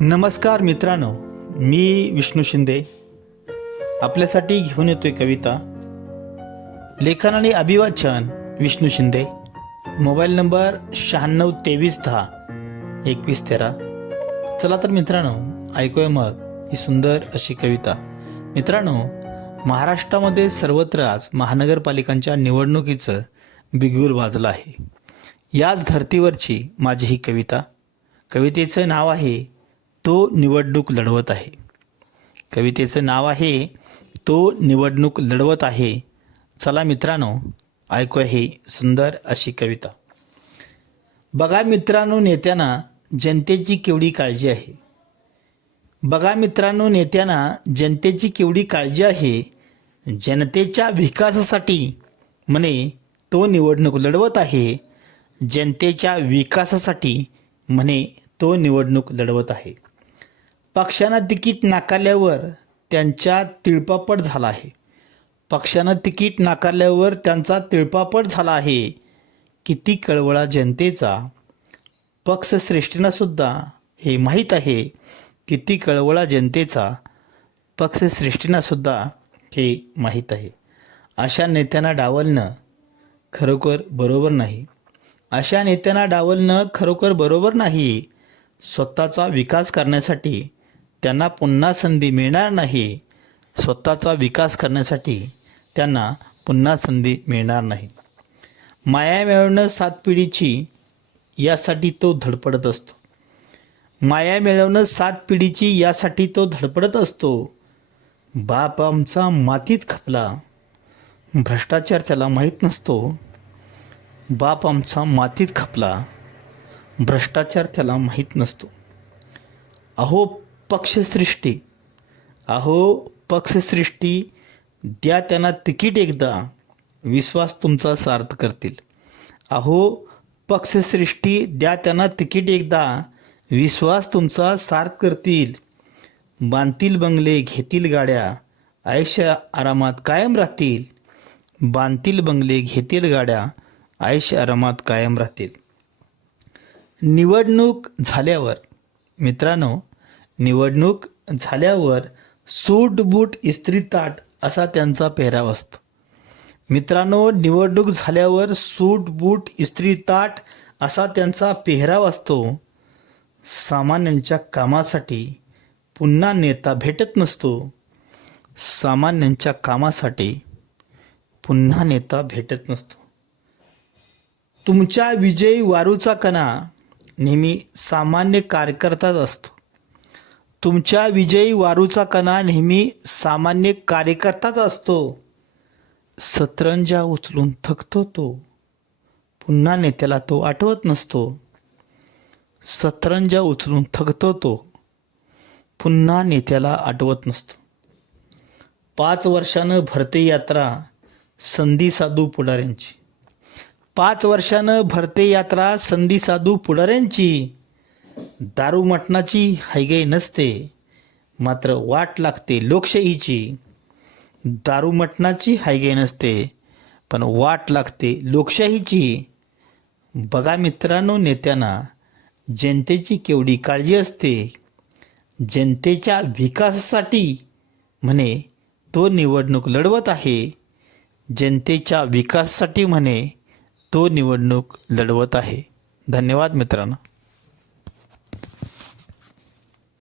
नमस्कार मित्रांनो, मी विष्णू शिंदे आपल्यासाठी घेऊन येतोय कविता. लेखन आणि अभिवाचन विष्णू शिंदे. Mobile number 9623102113. चला तर मित्रांनो, ऐकूया मग ही सुंदर अशी कविता. मित्रांनो, महाराष्ट्रामध्ये सर्वत्र आज महानगरपालिकांच्या निवडणुकीचं बिगुल वाजलं आहे. याच धर्तीवरची माझी ही कविता. कवितेचं नाव आहे तो निवडणूक लढवत आहे. कवितेचं नाव आहे तो निवडणूक लढवत आहे. चला मित्रांनो, ऐकूया ही सुंदर अशी कविता. बघा मित्रांनो, नेत्यांना जनतेची केवढी काळजी आहे. बघा मित्रांनो, नेत्यांना जनतेची केवढी काळजी आहे. जनतेच्या विकासासाठी म्हणे तो निवडणूक लढवत आहे. जनतेच्या विकासासाठी म्हणे तो निवडणूक लढवत आहे. पक्षानं तिकीट नाकारल्यावर त्यांच्या तिळपापड झाला आहे. पक्षानं तिकीट नाकारल्यावर त्यांचा तिळपापड झाला आहे. किती कळवळा जनतेचा पक्षश्रेष्ठींनासुद्धा हे माहीत आहे. किती कळवळा जनतेचा पक्षश्रेष्ठींनासुद्धा हे माहीत आहे. अशा नेत्यांना डावलणं खरोखर बरोबर नाही. अशा नेत्यांना डावलणं खरोखर बरोबर नाही. स्वतःचा विकास करण्यासाठी त्यांना पुन्हा संधी मिळणार नाही. स्वतःचा विकास करण्यासाठी त्यांना पुन्हा संधी मिळणार नाही. माया मिळवणं 7 पिढीची यासाठी तो धडपडत असतो. माया मिळवणं 7 पिढीची यासाठी तो धडपडत असतो. बाप आमचा मातीत खपला, भ्रष्टाचार त्याला माहीत नसतो. बाप आमचा मातीत खपला, भ्रष्टाचार त्याला माहीत नसतो. अहो पक्षसृष्टी, अहो पक्षसृष्टी, द्या त्यांना तिकीट एकदा, विश्वास तुमचा सार्थ करतील. अहो पक्षसृष्टी, द्या त्यांना तिकीट एकदा, विश्वास तुमचा सार्थ करतील. बांधतील बंगले, घेतील गाड्या, आयुष्य आरामात कायम राहतील. बांधतील बंगले, घेतील गाड्या, आयुष्य आरामात कायम राहतील. निवडणूक झाल्यावर मित्रांनो, निवडणूक झाल्यावर सूट बूट इस्त्री ताट असा त्यांचा पेहराव असतो. मित्रांनो, निवडणूक झाल्यावर सूट बूट इस्त्री ताट असा त्यांचा पेहराव असतो. सामान्यांच्या कामासाठी पुन्हा नेता भेटत नसतो. सामान्यांच्या कामासाठी पुन्हा नेता भेटत नसतो. तुमच्या विजयी वारूचा कणा नेहमी सामान्य कार्यकर्ताच असतो. तुमच्या विजयी वारूचा कणा नेहमी सामान्य कार्यकर्ताच असतो. सतरंजा उचलून थकतो तो, पुन्हा नेत्याला तो आठवत नसतो. सतरंजा उचलून थकतो तो, पुन्हा नेत्याला आठवत नसतो. 5 वर्षानं भरते यात्रा संधी साधू पुढाऱ्यांची. 5 वर्षानं भरते यात्रा संधी साधू पुढाऱ्यांची. दारू मटणाची हायगाई नसते, मात्र वाट लागते लोकशाहीची. दारू मटणाची हायगाई नसते, पण वाट लागते लोकशाहीची. बघा मित्रांनो, नेत्यांना जनतेची केवढी काळजी असते. जनतेच्या विकासासाठी म्हणे तो निवडणूक लढवत आहे. जनतेच्या विकासासाठी म्हणे तो निवडणूक लढवत आहे. धन्यवाद मित्रांनो.